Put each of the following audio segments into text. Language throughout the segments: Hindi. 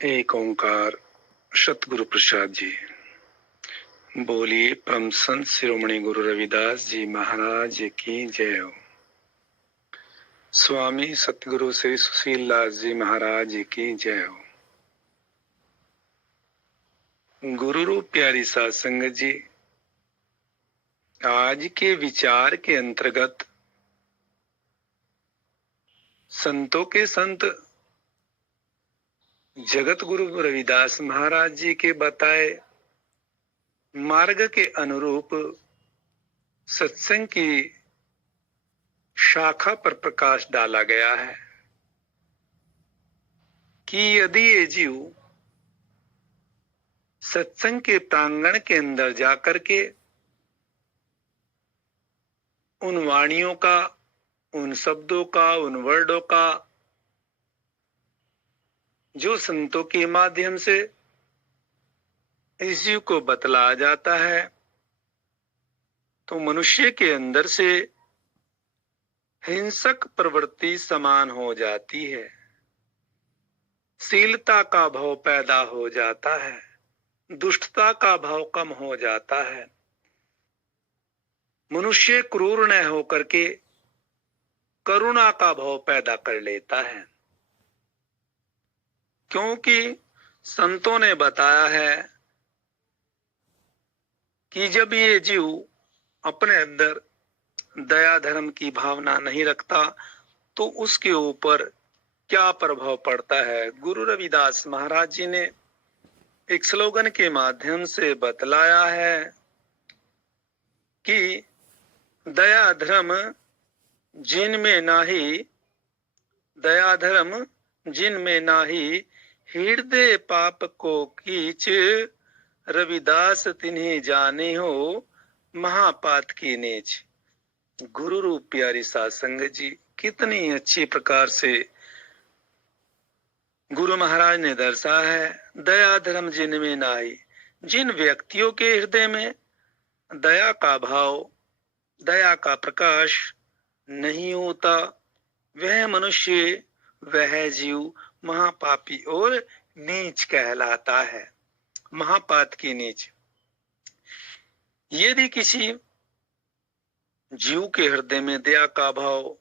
एक ओंकार सतगुरु प्रसाद जी। बोलिए परम संत शिरोमणि गुरु रविदास जी महाराज की जय हो। स्वामी सतगुरु श्री सुशील दास जी महाराज की जय हो। गुरु रूप प्यारी साध संगत जी, आज के विचार के अंतर्गत संतों के संत जगत गुरु रविदास महाराज जी के बताए मार्ग के अनुरूप सत्संग की शाखा पर प्रकाश डाला गया है कि यदि ये जीव सत्संग के प्रांगण के अंदर जाकर के उन वाणियों का, उन शब्दों का, उन वर्डों का जो संतों के माध्यम से इस जीव को बतलाया जाता है, तो मनुष्य के अंदर से हिंसक प्रवृत्ति समान हो जाती है, शीलता का भाव पैदा हो जाता है, दुष्टता का भाव कम हो जाता है। मनुष्य क्रूर न होकर के करुणा का भाव पैदा कर लेता है, क्योंकि संतों ने बताया है कि जब ये जीव अपने अंदर दया धर्म की भावना नहीं रखता तो उसके ऊपर क्या प्रभाव पड़ता है। गुरु रविदास महाराज जी ने एक स्लोगन के माध्यम से बतलाया है कि दया धर्म जिनमें नाही, दया धर्म जिनमें नाही, हृदय पाप को कीच, रविदास तिन्हीं जाने हो, महापात की नीच। गुरु रूप प्यारी साध संगत जी, कितनी अच्छी प्रकार से गुरु महाराज ने दर्शाया है। दया धर्म जिनमें नाही, जिन व्यक्तियों के हृदय में दया का भाव, दया का प्रकाश नहीं होता, वह मनुष्य, वह जीव महापापी और नीच कहलाता है, महापात की नीच। यदि किसी जीव के हृदय में दया का भाव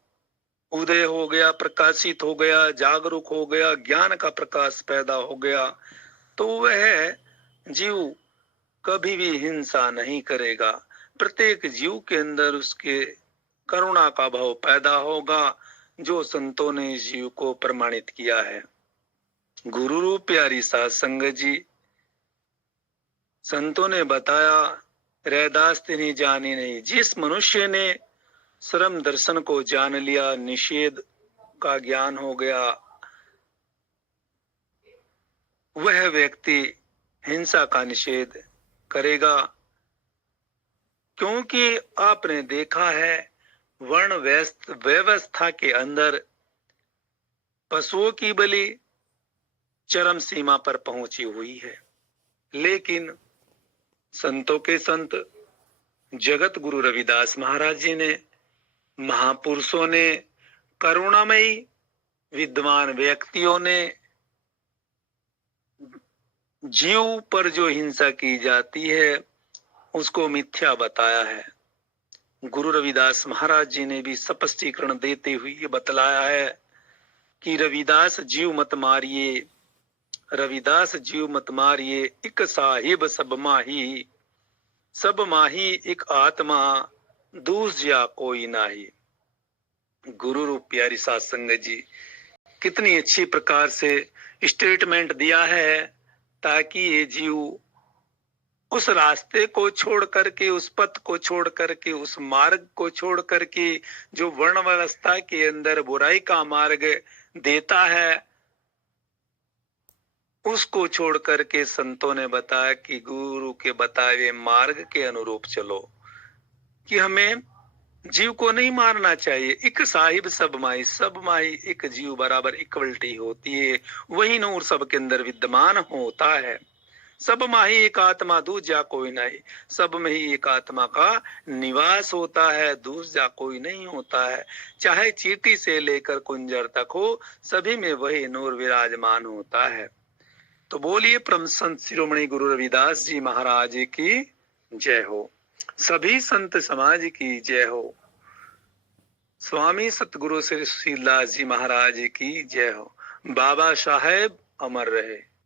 उदय हो गया, प्रकाशित हो गया, जागरूक हो गया, ज्ञान का प्रकाश पैदा हो गया, तो वह जीव कभी भी हिंसा नहीं करेगा। प्रत्येक जीव के अंदर उसके करुणा का भाव पैदा होगा, जो संतों ने इस जीव को प्रमाणित किया है। गुरु रूप प्यारी साध संगत जी, संतों ने बताया रैदास तिन्हीं जानी नहीं। जिस मनुष्य ने श्रम दर्शन को जान लिया, निषेध का ज्ञान हो गया, वह व्यक्ति हिंसा का निषेध करेगा, क्योंकि आपने देखा है वर्ण व्यवस्था के अंदर पशुओं की बलि चरम सीमा पर पहुंची हुई है, लेकिन संतों के संत जगत गुरु रविदास महाराज जी ने, महापुरुषों ने, करुणामयी विद्वान व्यक्तियों ने जीव पर जो हिंसा की जाती है उसको मिथ्या बताया है। गुरु रविदास महाराज जी ने भी स्पष्टीकरण देते हुए ये बतलाया है कि रविदास जीव मत मारिए, रविदास जीव मत मारिए, एक साहिब सब माही एक आत्मा, दूसरा कोई नाही। गुरु रूप प्यारी साध संगत जी, कितनी अच्छी प्रकार से स्टेटमेंट दिया है, ताकि ये जीव उस रास्ते को छोड़ करके, उस पथ को छोड़ करके, उस मार्ग को छोड़ करके जो वर्ण व्यवस्था के अंदर बुराई का मार्ग देता है, उसको छोड़ करके संतों ने बताया कि गुरु के बताए हुए मार्ग के अनुरूप चलो, कि हमें जीव को नहीं मारना चाहिए। एक साहिब सब माही एक जीव बराबर इक्वलिटी होती है, वही नूर सबके अंदर विद्यमान होता है। सब माही एक आत्मा, दूसरा कोई नहीं। सब में ही एक आत्मा का निवास होता है, दूसरा कोई नहीं होता है। चाहे चींटी से लेकर कुंजर तक हो, सभी में वही नूर विराजमान होता है। तो बोलिए परम संत शिरोमणि गुरु रविदास जी महाराज की जय हो। सभी संत समाज की जय हो। स्वामी सतगुरु श्री शीलदास जी महाराज की जय हो। बाबा साहेब अमर रहे।